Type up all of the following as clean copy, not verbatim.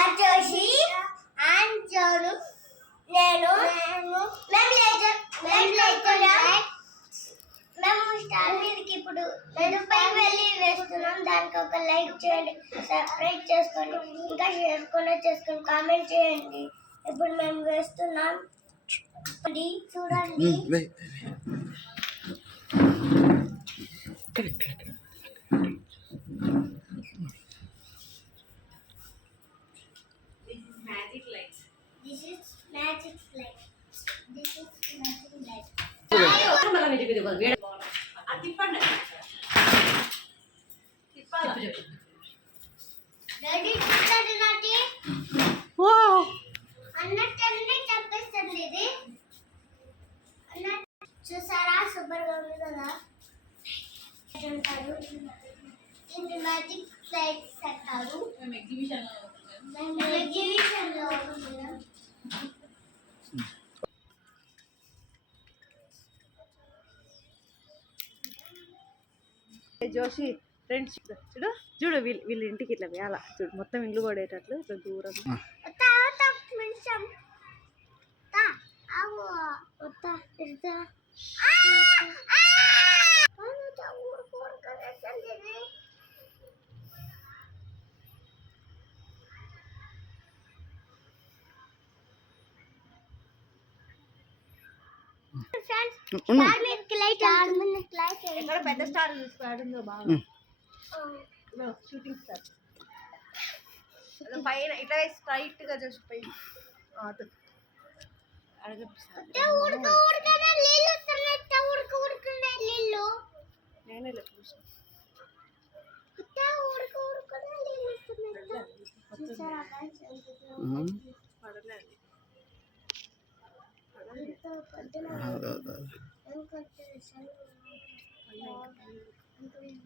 Are Joshi and zone నేను మేము star మీదకి ఇప్పుడు పైకి వెళ్ళి వేస్తున్నాం. దానికి ఒక లైక్ చేయండి, సబ్స్క్రైబ్ చేసుకోండి, ఇంకా షేర్ కూడా చేసుకోండి, కామెంట్ చేయండి. ఇప్పుడు మేము వేస్తున్నాం, చూడండి. This is magic light. This is magic light. Ready? Wow. అన్నట్టనే చెప్పేస్తుంది ఇది. చూసారా, సూపర్ గా ఉంది కదా. అంటారు ఇది మ్యాజిక్ లైట్స్ అంటారు. మేము ఎగ్జిబిషన్ లో ఉన్నాం. జోషి ఫ్రెండ్స్ చూడు చూడు వీళ్ళ ఇంటికి ఇట్లా వేయాల చూడు, మొత్తం ఇల్లు పడేటట్లు ఇట్లా దూరం. పెద్ద స్టార్ చూసుకోవడంలో బాగా షూటింగ్ స్టార్ పైన ఇట్లా స్ట్రైట్ గా చూసిపోయి నేనే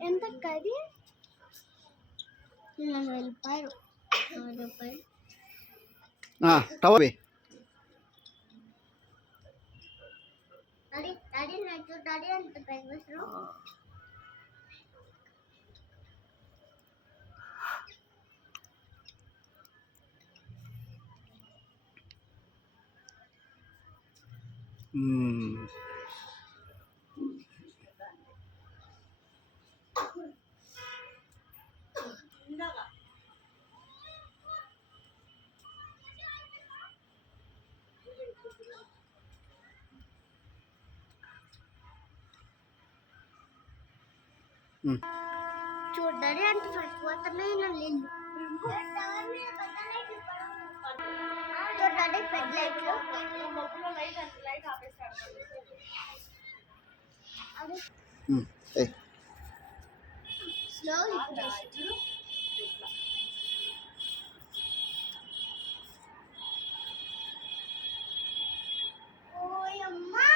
ఎంత కది వెళ్ళిపోయారు టవర్ డాడీ నాకు డాడీ అంత పెంగుసు చూడండి అంత ఫస్ట్ పోతున్నాయి నీళ్ళు. చూడండి పెద్ద లైట్లు స్లో ఓయమ్మా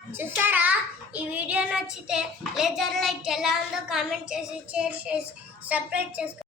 చూసారా, ఈ వీడియో నచ్చితే లేజర్ లైట్ ఎలా ఉందో కామెంట్ చేసి షేర్ చేసి సబ్స్క్రైబ్ చేసుకోండి.